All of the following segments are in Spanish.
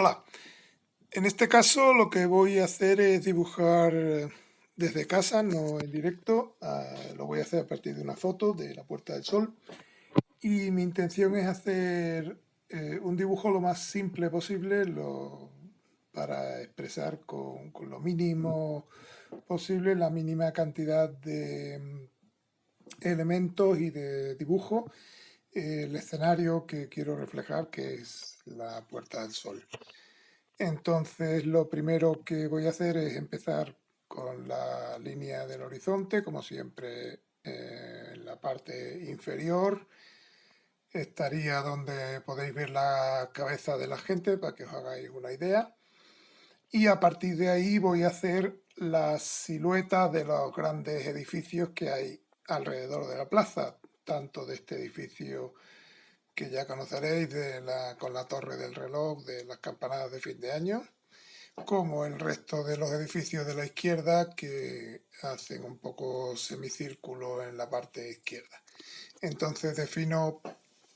Hola, en este caso lo que voy a hacer es dibujar desde casa, no en directo. Lo voy a hacer a partir de una foto de la Puerta del Sol. Y mi intención es hacer un dibujo lo más simple posible para expresar con lo mínimo posible la mínima cantidad de elementos y de dibujo el escenario que quiero reflejar, que es la Puerta del Sol. Entonces, lo primero que voy a hacer es empezar con la línea del horizonte, como siempre, en la parte inferior. Estaría donde podéis ver la cabeza de la gente para que os hagáis una idea. Y a partir de ahí voy a hacer las siluetas de los grandes edificios que hay alrededor de la plaza, tanto de este edificio que ya conoceréis con la torre del reloj de las campanadas de fin de año, como el resto de los edificios de la izquierda que hacen un poco semicírculo en la parte izquierda. Entonces defino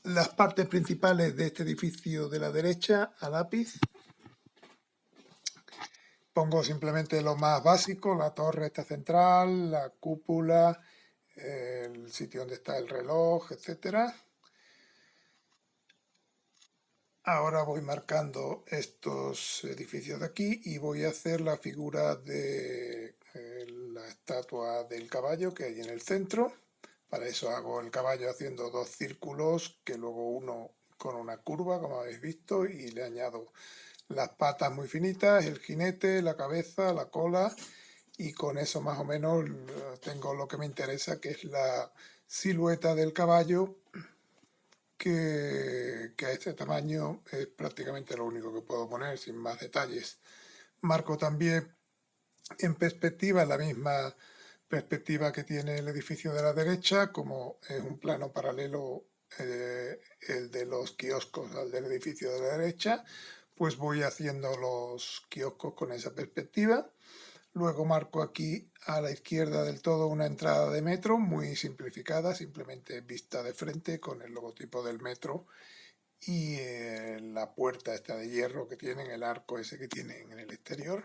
las partes principales de este edificio de la derecha a lápiz. Pongo simplemente lo más básico, la torre esta central, la cúpula, el sitio donde está el reloj, etcétera. Ahora voy marcando estos edificios de aquí y voy a hacer la figura de la estatua del caballo que hay en el centro. Para eso hago el caballo haciendo dos círculos, que luego uno con una curva, como habéis visto, y le añado las patas muy finitas, el jinete, la cabeza, la cola, y con eso más o menos tengo lo que me interesa, que es la silueta del caballo, que a este tamaño es prácticamente lo único que puedo poner, sin más detalles. Marco también en perspectiva, la misma perspectiva que tiene el edificio de la derecha, como es un plano paralelo el de los kioscos al del edificio de la derecha, pues voy haciendo los kioscos con esa perspectiva. Luego marco aquí a la izquierda del todo una entrada de metro muy simplificada, simplemente vista de frente con el logotipo del metro y la puerta esta de hierro que tienen, el arco ese que tienen en el exterior.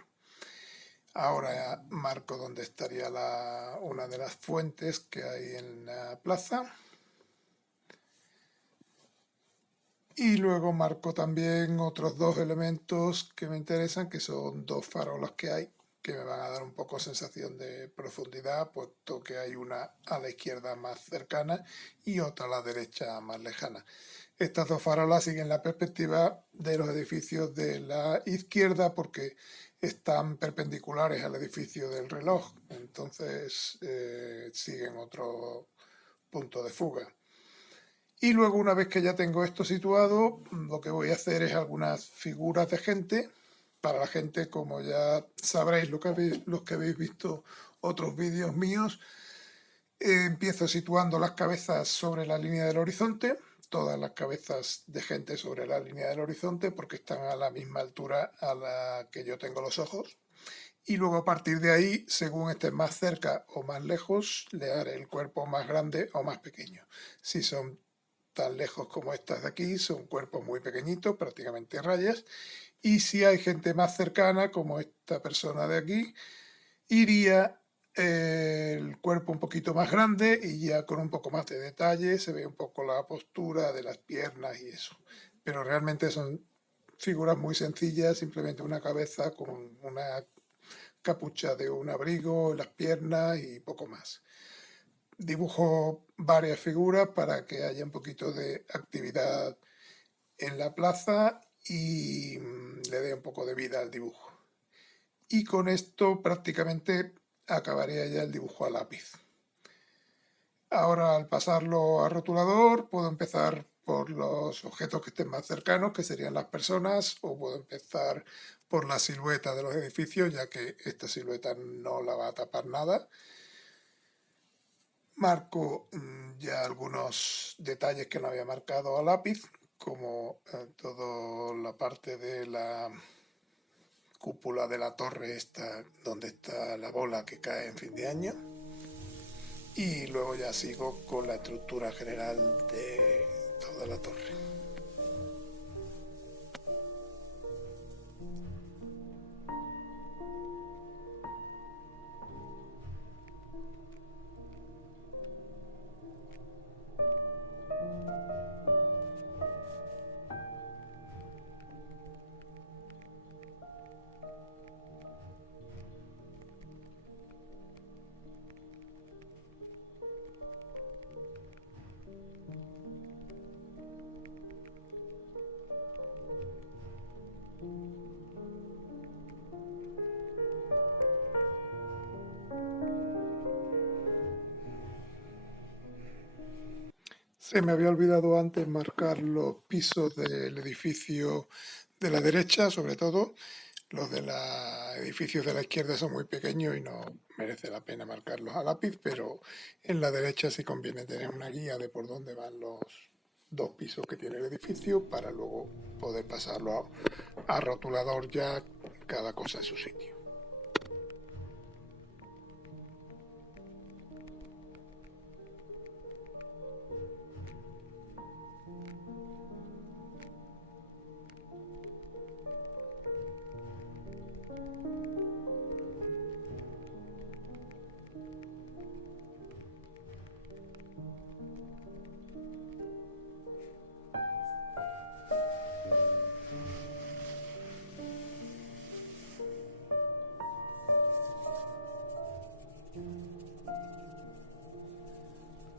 Ahora marco donde estaría una de las fuentes que hay en la plaza. Y luego marco también otros dos elementos que me interesan, que son dos farolas que hay, que me van a dar un poco sensación de profundidad, puesto que hay una a la izquierda más cercana y otra a la derecha más lejana. Estas dos farolas siguen la perspectiva de los edificios de la izquierda porque están perpendiculares al edificio del reloj, entonces siguen otro punto de fuga. Y luego, una vez que ya tengo esto situado, lo que voy a hacer es algunas figuras de gente. Para la gente, como ya sabréis los que habéis visto otros vídeos míos, empiezo situando las cabezas sobre la línea del horizonte, todas las cabezas de gente sobre la línea del horizonte, porque están a la misma altura a la que yo tengo los ojos. Y luego a partir de ahí, según estén más cerca o más lejos, le haré el cuerpo más grande o más pequeño. Si son tan lejos como estas de aquí, son cuerpos muy pequeñitos, prácticamente rayas, y si hay gente más cercana, como esta persona de aquí, iría el cuerpo un poquito más grande y ya con un poco más de detalle se ve un poco la postura de las piernas y eso. Pero realmente son figuras muy sencillas, simplemente una cabeza con una capucha de un abrigo, las piernas y poco más. Dibujo varias figuras para que haya un poquito de actividad en la plaza y le dé un poco de vida al dibujo. Y con esto prácticamente acabaría ya el dibujo a lápiz. Ahora, al pasarlo a rotulador, puedo empezar por los objetos que estén más cercanos, que serían las personas, o puedo empezar por la silueta de los edificios, ya que esta silueta no la va a tapar nada. Marco ya algunos detalles que no había marcado a lápiz, como toda la parte de la cúpula de la torre esta, donde está la bola que cae en fin de año. Y luego ya sigo con la estructura general de toda la torre. Se me había olvidado antes marcar los pisos del edificio de la derecha, sobre todo. Los de los edificios de la izquierda son muy pequeños y no merece la pena marcarlos a lápiz, pero en la derecha sí conviene tener una guía de por dónde van los dos pisos que tiene el edificio para luego poder pasarlo a rotulador ya cada cosa en su sitio.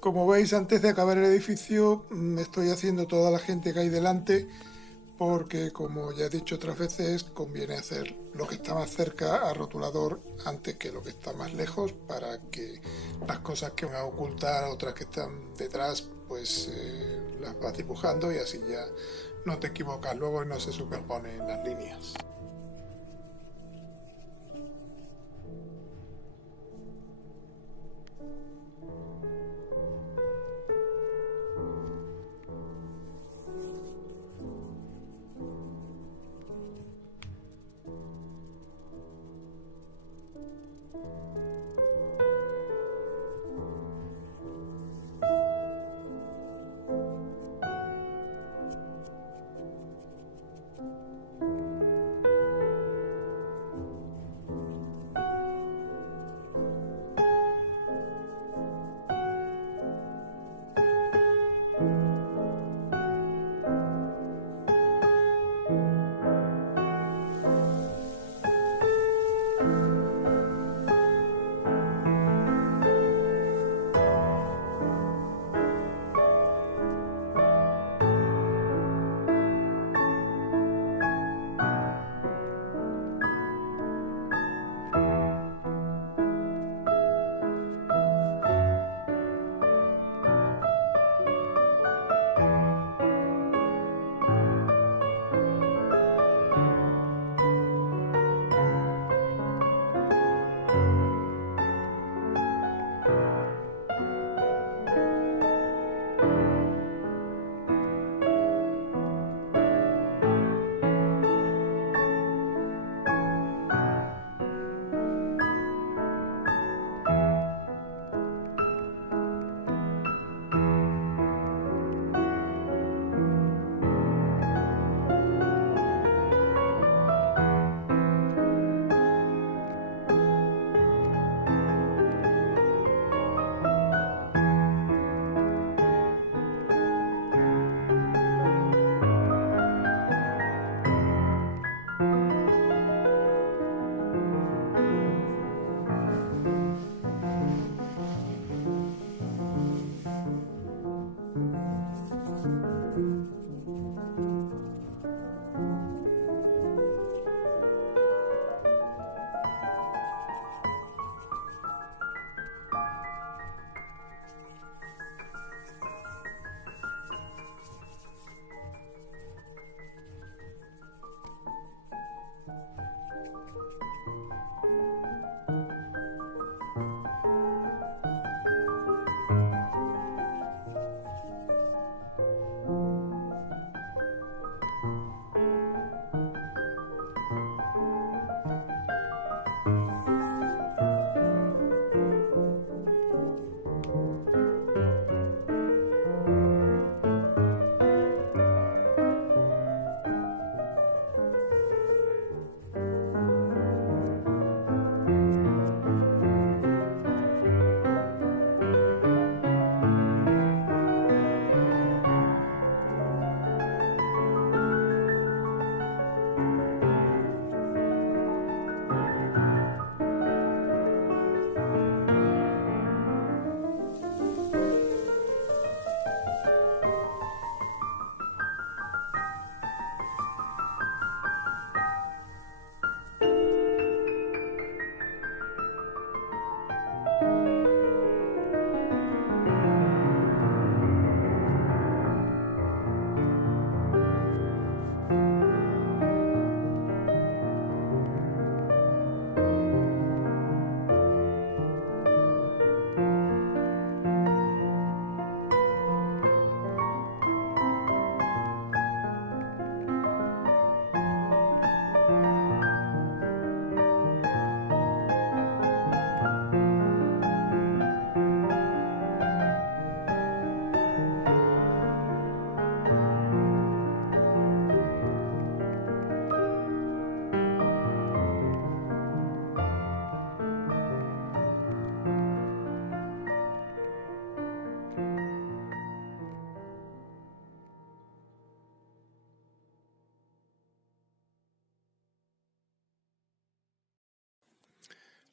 Como veis, antes de acabar el edificio, estoy haciendo toda la gente que hay delante, porque como ya he dicho otras veces, conviene hacer lo que está más cerca a rotulador antes que lo que está más lejos, para que las cosas que van a ocultar, otras que están detrás, pues las vas dibujando y así ya no te equivocas luego y no se superponen las líneas.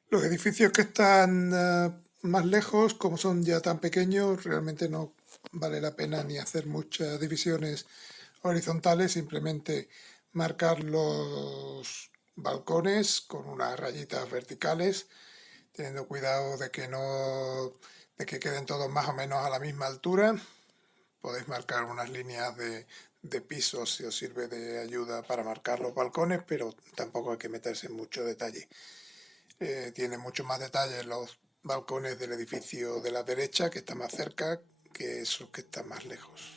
Los edificios que están más lejos, como son ya tan pequeños, realmente no vale la pena ni hacer muchas divisiones horizontales, simplemente marcar los balcones con unas rayitas verticales, teniendo cuidado de que no, de que queden todos más o menos a la misma altura. Podéis marcar unas líneas de pisos si os sirve de ayuda para marcar los balcones, pero tampoco hay que meterse en mucho detalle. Tiene mucho más detalle los balcones del edificio de la derecha, que está más cerca, que esos que están más lejos.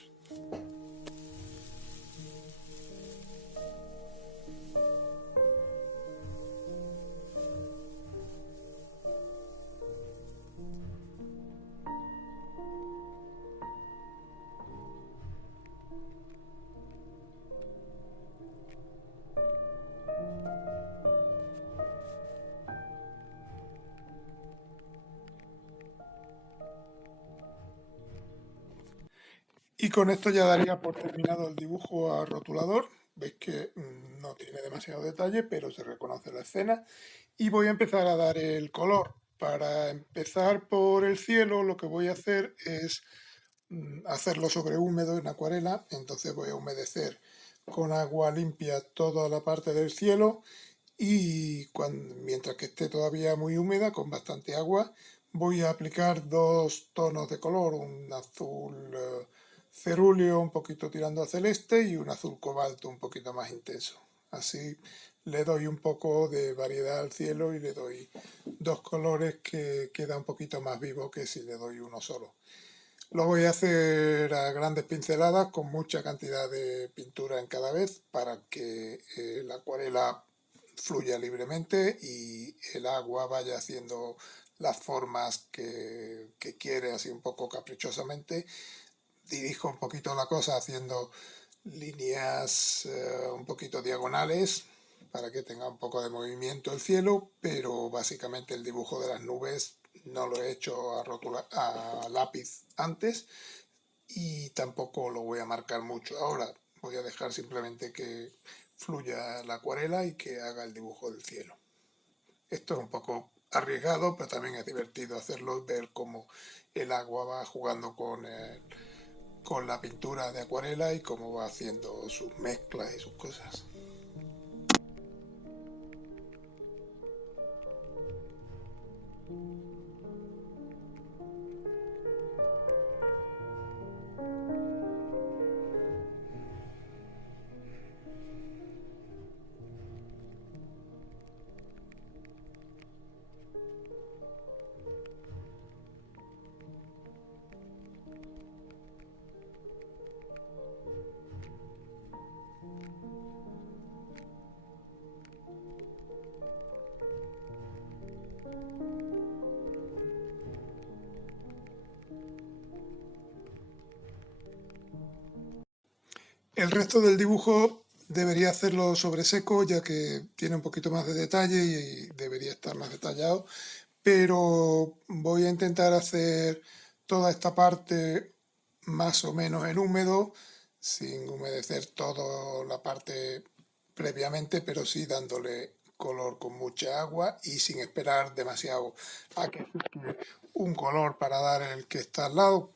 Y con esto ya daría por terminado el dibujo a rotulador. Veis que no tiene demasiado detalle, pero se reconoce la escena. Y voy a empezar a dar el color. Para empezar por el cielo, lo que voy a hacer es hacerlo sobre húmedo en acuarela. Entonces voy a humedecer con agua limpia toda la parte del cielo y mientras que esté todavía muy húmeda, con bastante agua, voy a aplicar dos tonos de color, un azul cerúleo un poquito tirando a celeste y un azul cobalto un poquito más intenso. Así le doy un poco de variedad al cielo y le doy dos colores que queda un poquito más vivo que si le doy uno solo. Lo voy a hacer a grandes pinceladas con mucha cantidad de pintura en cada vez para que la acuarela fluya libremente y el agua vaya haciendo las formas que quiere, así un poco caprichosamente. Dirijo un poquito la cosa haciendo líneas un poquito diagonales para que tenga un poco de movimiento el cielo, pero básicamente el dibujo de las nubes no lo he hecho a lápiz antes y tampoco lo voy a marcar mucho ahora. Voy a dejar simplemente que fluya la acuarela y que haga el dibujo del cielo. Esto es un poco arriesgado, pero también es divertido hacerlo y ver cómo el agua va jugando con la pintura de acuarela y cómo va haciendo sus mezclas y sus cosas. El resto del dibujo debería hacerlo sobre seco, ya que tiene un poquito más de detalle y debería estar más detallado, pero voy a intentar hacer toda esta parte más o menos en húmedo, sin humedecer toda la parte previamente, pero sí dándole color con mucha agua y sin esperar demasiado a que un color para dar el que está al lado.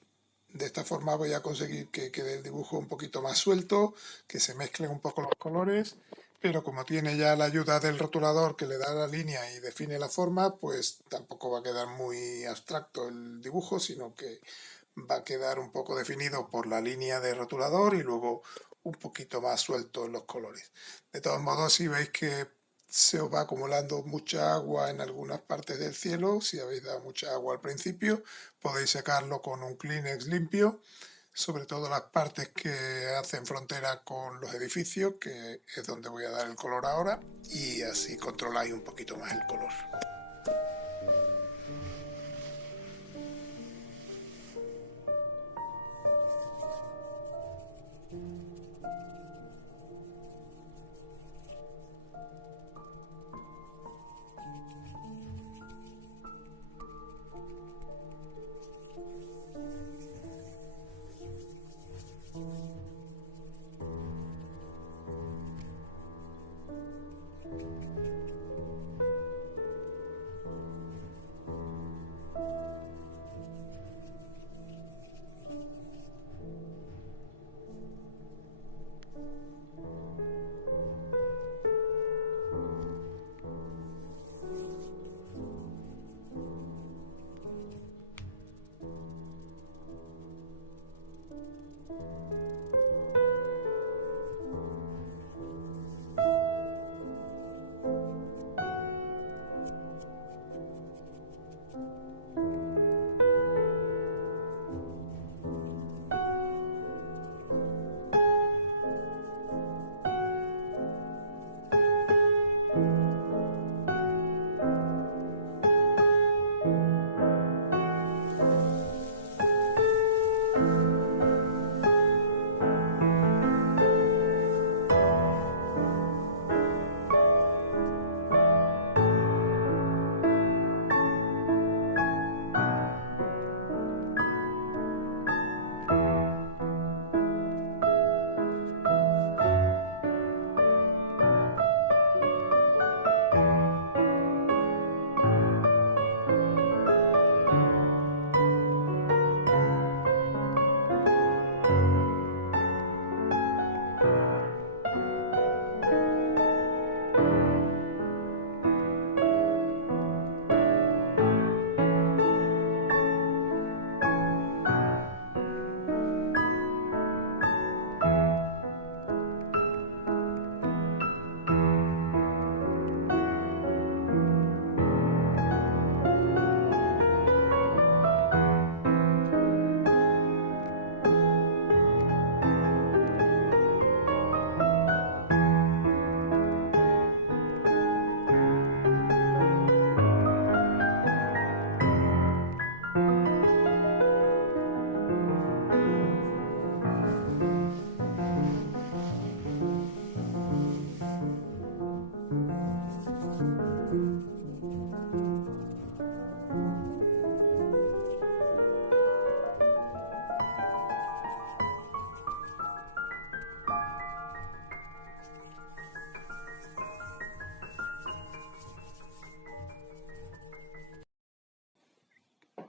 De esta forma voy a conseguir que quede el dibujo un poquito más suelto, que se mezclen un poco los colores, pero como tiene ya la ayuda del rotulador que le da la línea y define la forma, pues tampoco va a quedar muy abstracto el dibujo, sino que va a quedar un poco definido por la línea de rotulador y luego un poquito más suelto en los colores. De todos modos, si veis que se os va acumulando mucha agua en algunas partes del cielo, si habéis dado mucha agua al principio, podéis secarlo con un Kleenex limpio, sobre todo las partes que hacen frontera con los edificios, que es donde voy a dar el color ahora, y así controláis un poquito más el color.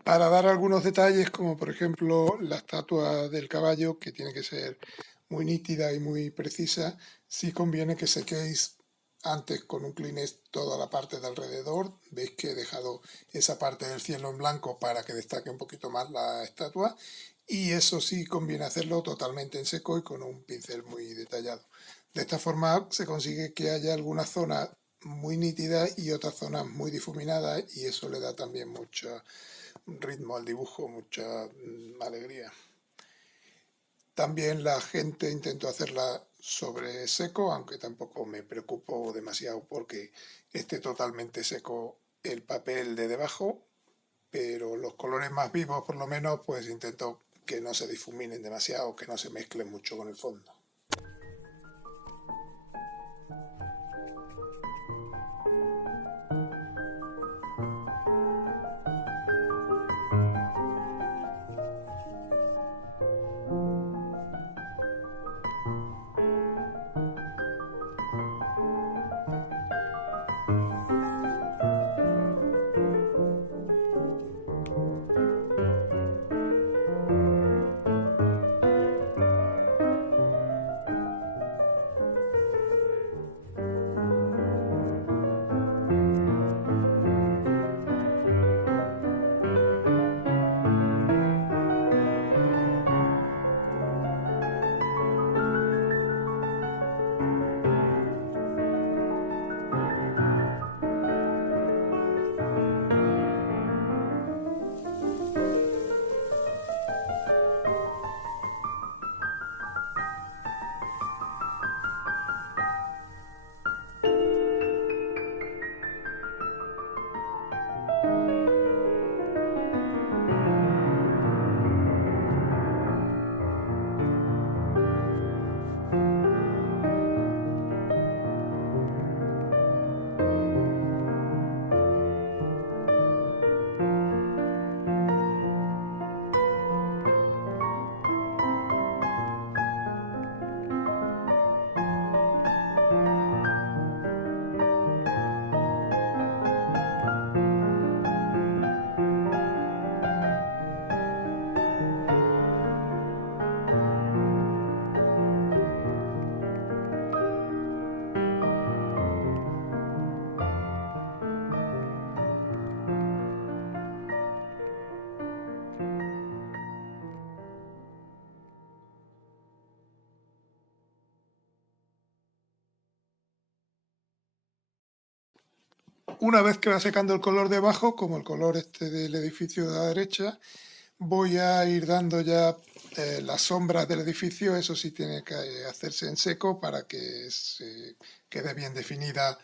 para dar algunos detalles, como por ejemplo la estatua del caballo, que tiene que ser muy nítida y muy precisa, sí conviene que sequéis antes con un Kleenex toda la parte de alrededor. Veis que he dejado esa parte del cielo en blanco para que destaque un poquito más la estatua. Y eso sí conviene hacerlo totalmente en seco y con un pincel muy detallado. De esta forma se consigue que haya algunas zonas muy nítidas y otras zonas muy difuminadas, y eso le da también mucho ritmo al dibujo, mucha alegría. También la gente intentó hacerla sobre seco, aunque tampoco me preocupo demasiado porque esté totalmente seco el papel de debajo, pero los colores más vivos por lo menos pues intento que no se difuminen demasiado, que no se mezclen mucho con el fondo. Una vez que va secando el color de abajo, como el color este del edificio de la derecha, voy a ir dando ya las sombras del edificio. Eso sí tiene que hacerse en seco para que se quede bien definida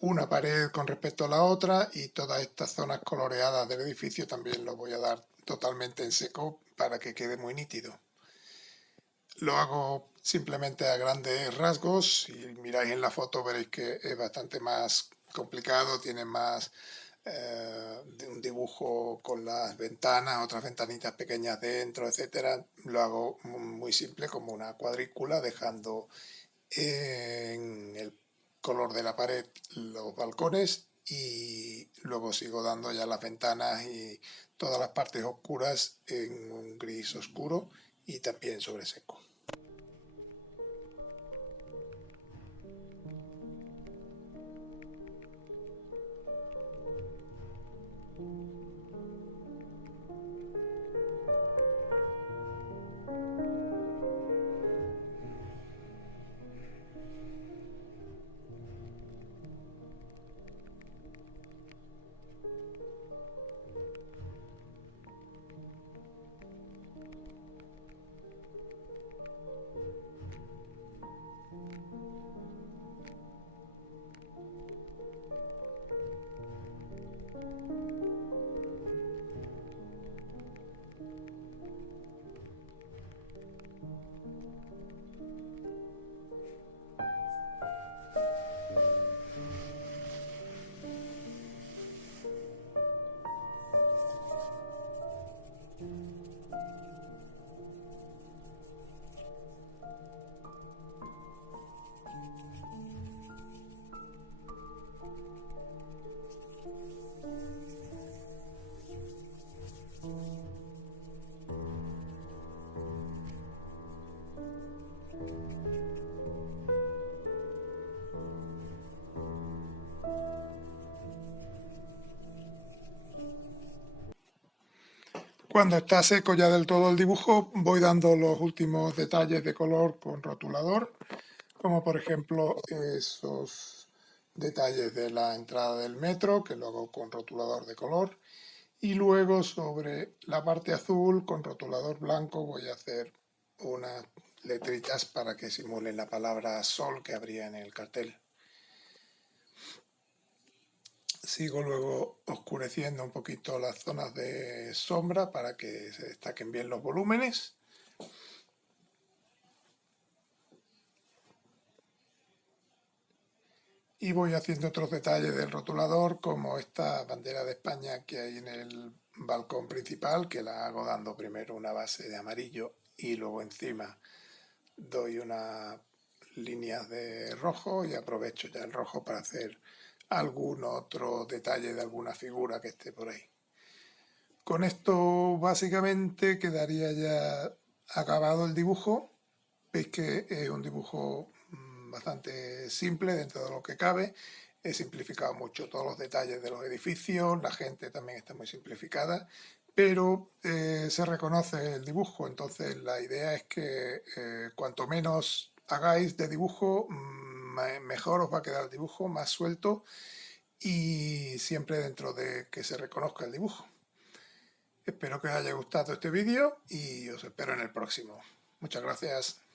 una pared con respecto a la otra, y todas estas zonas coloreadas del edificio también lo voy a dar totalmente en seco para que quede muy nítido. Lo hago simplemente a grandes rasgos. Si miráis en la foto veréis que es bastante más complicado, tiene más un dibujo con las ventanas, otras ventanitas pequeñas dentro, etcétera. Lo hago muy simple, como una cuadrícula, dejando en el color de la pared los balcones, y luego sigo dando ya las ventanas y todas las partes oscuras en un gris oscuro y también sobre seco. Cuando está seco ya del todo el dibujo, voy dando los últimos detalles de color con rotulador, como por ejemplo esos detalles de la entrada del metro, que lo hago con rotulador de color, y luego sobre la parte azul con rotulador blanco voy a hacer unas letritas para que simulen la palabra sol que habría en el cartel. Sigo luego oscureciendo un poquito las zonas de sombra para que se destaquen bien los volúmenes. Y voy haciendo otros detalles del rotulador, como esta bandera de España que hay en el balcón principal, que la hago dando primero una base de amarillo y luego encima doy unas líneas de rojo y aprovecho ya el rojo para hacer algún otro detalle de alguna figura que esté por ahí. Con esto básicamente quedaría ya acabado el dibujo. Veis que es un dibujo bastante simple dentro de lo que cabe. He simplificado mucho todos los detalles de los edificios, la gente también está muy simplificada, pero se reconoce el dibujo. Entonces la idea es que cuanto menos hagáis de dibujo, mejor os va a quedar el dibujo, más suelto y siempre dentro de que se reconozca el dibujo. Espero que os haya gustado este vídeo y os espero en el próximo. Muchas gracias.